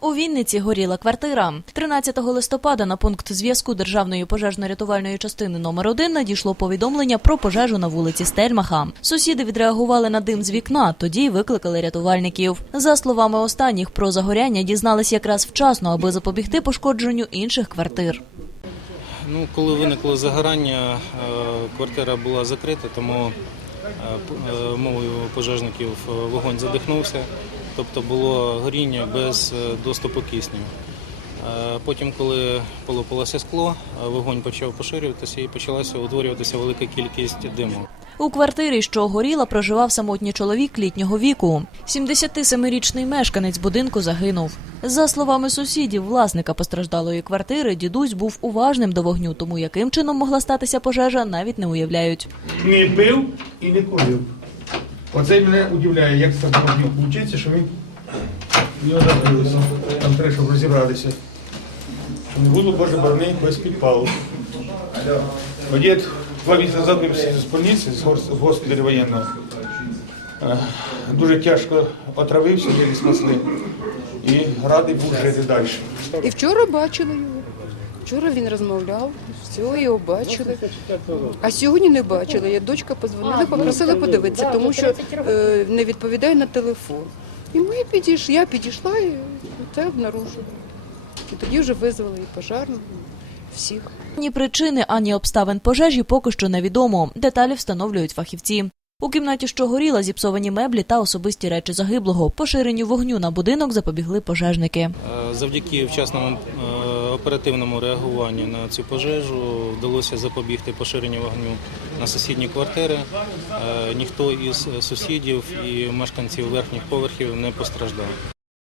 У Вінниці горіла квартира. 13 листопада на пункт зв'язку Державної пожежно-рятувальної частини номер 1 надійшло повідомлення про пожежу на вулиці Стельмаха. Сусіди відреагували на дим з вікна, тоді викликали рятувальників. За словами останніх, про загоряння дізнались якраз вчасно, аби запобігти пошкодженню інших квартир. Ну, коли виникло загорання, е, квартира була закрита, тому е, е, мовою пожежників вогонь задихнувся, тобто було горіння без е, доступу кисню. Е, Потім, коли полопалося скло, е, вогонь почав поширюватися і почалася утворюватися велика кількість диму. У квартирі, що горіла, проживав самотній чоловік літнього віку. 77-річний мешканець будинку загинув. За словами сусідів, власника постраждалої квартири, дідусь був уважним до вогню, тому яким чином могла статися пожежа, навіть не уявляють. не пив і не курив. Оце мене удивляє, як це можна вчитися, що він його закрилися. Там треба, щоб розібратися. Щоб не було, боже, барни без підпалу. От два місяці назад вивезся з больниці, з госпіталю воєнного. Е, Дуже тяжко отравився, єлі спасли. І радий був жити далі. І вчора бачили його. Вчора він розмовляв, все, його бачили. А сьогодні не бачили. Я дочка позвонила, попросила подивитися, тому що е, не відповідає на телефон. І ми підійшли, я підійшла і це обнаружила. І тоді вже визвали і пожарну, всіх. Ні причини, ані обставин пожежі поки що невідомо. Деталі встановлюють фахівці. У кімнаті, що горіла, зіпсовані меблі та особисті речі загиблого. Поширенню вогню на будинок запобігли пожежники. Е, Завдяки вчасному е, оперативному реагуванню на цю пожежу вдалося запобігти поширенню вогню на сусідні квартири. Е, Ніхто із сусідів і мешканців верхніх поверхів не постраждав.